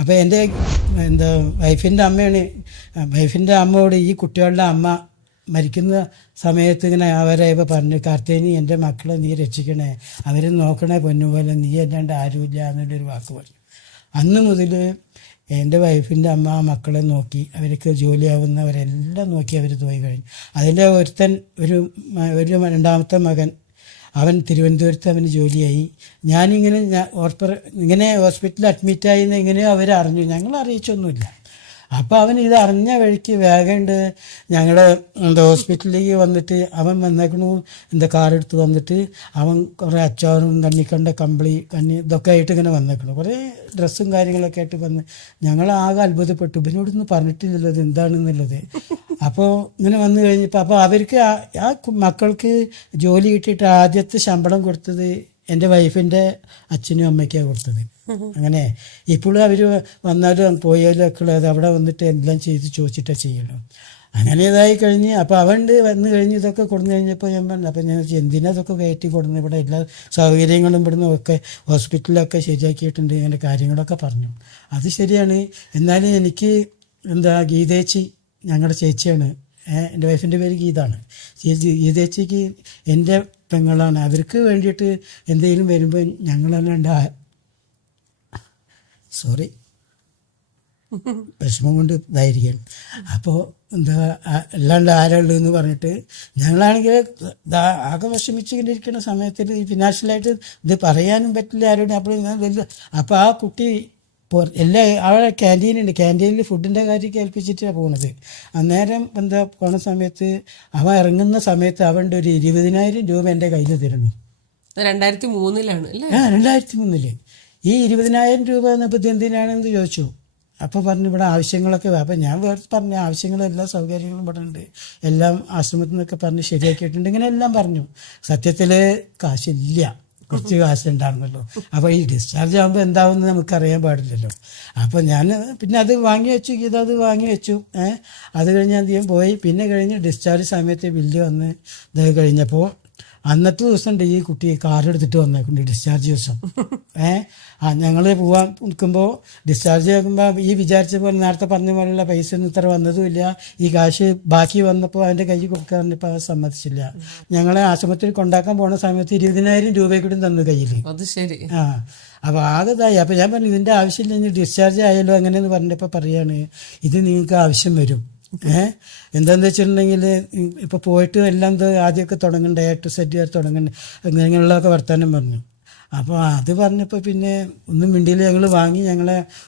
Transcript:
അപ്പോൾ എൻ്റെ എന്താ വൈഫിൻ്റെ അമ്മയാണ്, വൈഫിൻ്റെ അമ്മയോട് ഈ കുട്ടികളുടെ അമ്മ മരിക്കുന്ന സമയത്ത് ഇങ്ങനെ അവരെ ഇപ്പോൾ പറഞ്ഞു, കാർത്തേനി എൻ്റെ മക്കളെ നീ രക്ഷിക്കണേ, അവരെ നോക്കണേ പൊന്നുപോലെ, നീ അല്ലാണ്ട് ആരുമില്ല എന്നുള്ളൊരു വാക്ക് പറഞ്ഞു. അന്ന് മുതൽ എൻ്റെ വൈഫിൻ്റെ അമ്മ മക്കളെ നോക്കി, അവർക്ക് ജോലിയാവുന്നവരെല്ലാം നോക്കി അവർ പോയി കഴിഞ്ഞു. അതിലെ ഒരുത്തൻ ഒരു രണ്ടാമത്തെ മകൻ, അവൻ തിരുവനന്തപുരത്ത് അവന് ജോലിയായി. ഞാനിങ്ങനെ ഇങ്ങനെ ഹോസ്പിറ്റലിൽ അഡ്മിറ്റായി എന്ന് എങ്ങനെയോ അവരറിഞ്ഞു, ഞങ്ങൾ അറിയിച്ചൊന്നുമില്ല. അപ്പോൾ അവൻ ഇത് അറിഞ്ഞ വഴിക്ക് വേഗമുണ്ട് ഞങ്ങൾ ഹോസ്പിറ്റലിലേക്ക് വന്നിട്ട് അവൻ വന്നേക്കണു, കാറെടുത്ത് വന്നിട്ട് അവൻ കുറേ അച്ചാറും കണ്ണിക്കണ്ട കമ്പിളി ഇതൊക്കെ ആയിട്ട് ഇങ്ങനെ വന്നേക്കണു, കുറേ ഡ്രസ്സും കാര്യങ്ങളൊക്കെ ആയിട്ട് വന്ന് ഞങ്ങളാകെ അത്ഭുതപ്പെട്ടു, ഇവനോടൊന്നും പറഞ്ഞിട്ടില്ലല്ലോ ഇത് എന്താണെന്നുള്ളത്. അപ്പോൾ ഇങ്ങനെ വന്നു കഴിഞ്ഞപ്പോൾ അപ്പോൾ അവർക്ക് ആ മക്കൾക്ക് ജോലി കിട്ടിയിട്ട് ആദ്യത്തെ ശമ്പളം കൊടുത്തത് എൻ്റെ വൈഫിൻ്റെ അച്ഛനും അമ്മയ്ക്കാണ് കൊടുത്തത്. അങ്ങനെ ഇപ്പോഴും അവർ വന്നാലും പോയാലും ഒക്കെ ഉള്ളത് അവിടെ വന്നിട്ട് എല്ലാം ചെയ്ത് ചോദിച്ചിട്ടാണ് ചെയ്യുള്ളൂ. അങ്ങനെ ഇതായി കഴിഞ്ഞ് അപ്പോൾ അവണ്ട് വന്നു കഴിഞ്ഞ് ഇതൊക്കെ കൊടുന്നു കഴിഞ്ഞപ്പോൾ ഞാൻ പറഞ്ഞു, അപ്പോൾ ഞാൻ എന്തിനാ ഇതൊക്കെ കയറ്റി കൊടുന്നു, ഇവിടെ എല്ലാ സൗകര്യങ്ങളും ഇവിടുന്ന് ഒക്കെ ഹോസ്പിറ്റലിലൊക്കെ ശരിയാക്കിയിട്ടുണ്ട്, ഇങ്ങനെ കാര്യങ്ങളൊക്കെ പറഞ്ഞു. അത് ശരിയാണ്. എന്നാലും എനിക്ക് ഗീതേച്ചി ഞങ്ങളുടെ ചേച്ചിയാണ്, എൻ്റെ വൈഫിൻ്റെ പേര് ഗീതാണ്. ഗീതേച്ചിക്ക് എൻ്റെ പെങ്ങളാണ്. അവർക്ക് വേണ്ടിയിട്ട് എന്തെങ്കിലും വരുമ്പോൾ ഞങ്ങളല്ലാണ്ട് വിഷമം കൊണ്ട് ഇതായിരിക്കണം. അപ്പോൾ അല്ലാണ്ട് ആരുള്ളതെന്ന് പറഞ്ഞിട്ട് ഞങ്ങളാണെങ്കിൽ ആകെ വിഷമിച്ചിങ്ങനെ ഇരിക്കുന്ന സമയത്തിൽ ഈ ഫിനാൻഷ്യലായിട്ട് ഇത് പറയാനും പറ്റില്ല ആരോടും. അപ്പോൾ ആ കുട്ടി അവിടെ ക്യാൻറ്റീനുണ്ട്, ക്യാൻറ്റീനിൽ ഫുഡിൻ്റെ കാര്യമൊക്കെ ഏൽപ്പിച്ചിട്ടാണ് പോകുന്നത്. അന്നേരം പോണ സമയത്ത് അവൻ ഇറങ്ങുന്ന സമയത്ത് അവൻ്റെ ഒരു 20,000 രൂപ എൻ്റെ കയ്യിൽ തരണം. 2003 2003 ഈ 20,000 രൂപ എന്നപ്പോൾ ഇത് എന്തിനാണെന്ന് ചോദിച്ചു. അപ്പോൾ പറഞ്ഞു ഇവിടെ ആവശ്യങ്ങളൊക്കെ. അപ്പം ഞാൻ വേറെ പറഞ്ഞ ആവശ്യങ്ങളും എല്ലാ സൗകര്യങ്ങളും ഇവിടെ ഉണ്ട്, എല്ലാം ആശ്രമത്തിൽ നിന്നൊക്കെ പറഞ്ഞ് ശരിയാക്കിയിട്ടുണ്ട്, ഇങ്ങനെ എല്ലാം പറഞ്ഞു. സത്യത്തിൽ കാശില്ല, കുറച്ച് കാശുണ്ടായിരുന്നല്ലോ. അപ്പോൾ ഈ ഡിസ്ചാർജ് ആകുമ്പോൾ എന്താവുമെന്ന് നമുക്കറിയാൻ പാടില്ലല്ലോ. അപ്പോൾ ഞാൻ പിന്നെ അത് വാങ്ങി വെച്ചു, അത് വാങ്ങി വെച്ചു. അത് കഴിഞ്ഞ് അധികം പോയി. പിന്നെ കഴിഞ്ഞ് ഡിസ്ചാർജ് സമയത്ത് ബില്ല് വന്ന് ഇത് കഴിഞ്ഞപ്പോൾ അന്നത്തെ ദിവസം ഉണ്ട് ഈ കുട്ടി കാറെടുത്തിട്ട് വന്നേക്കുണ്ട് ഡിസ്ചാർജ് ദിവസം. ഞങ്ങൾ പോകാൻ നിൽക്കുമ്പോൾ ഡിസ്ചാർജ് ആക്കുമ്പോൾ ഈ വിചാരിച്ച പോലെ നേരത്തെ പറഞ്ഞ പോലെയുള്ള പൈസ ഒന്നും ഇത്ര വന്നതുമില്ല. ഈ കാശ് ബാക്കി വന്നപ്പോൾ അവൻ്റെ കൈ കൊടുക്കാൻ ഇപ്പോൾ സമ്മതിച്ചില്ല. ഞങ്ങളെ ആശുപത്രിയിൽ കൊണ്ടാക്കാൻ പോകുന്ന സമയത്ത് 20,000 രൂപ കൂടി തന്നു കയ്യിൽ. അത് ശരി. അപ്പോൾ ആകെതായി. അപ്പോൾ ഞാൻ പറഞ്ഞു ഇതിൻ്റെ ആവശ്യമില്ല, ഇനി ഡിസ്ചാർജ് ആയാലോ അങ്ങനെയെന്ന് പറഞ്ഞപ്പോൾ പറയാണ് ഇത് നിങ്ങൾക്ക് ആവശ്യം വരും. എന്താണെന്ന് വെച്ചിട്ടുണ്ടെങ്കിൽ ഇപ്പോൾ പോയിട്ട് എല്ലാം ആദ്യമൊക്കെ തുടങ്ങണ്ടേ, A to Z വരെ തുടങ്ങണ്ടേ, അങ്ങനെയുള്ളതൊക്കെ വർത്താനം പറഞ്ഞു. അപ്പോൾ അത് പറഞ്ഞപ്പോൾ പിന്നെ ഒന്നും മിണ്ടിയിൽ ഞങ്ങൾ വാങ്ങി ഞങ്ങളെ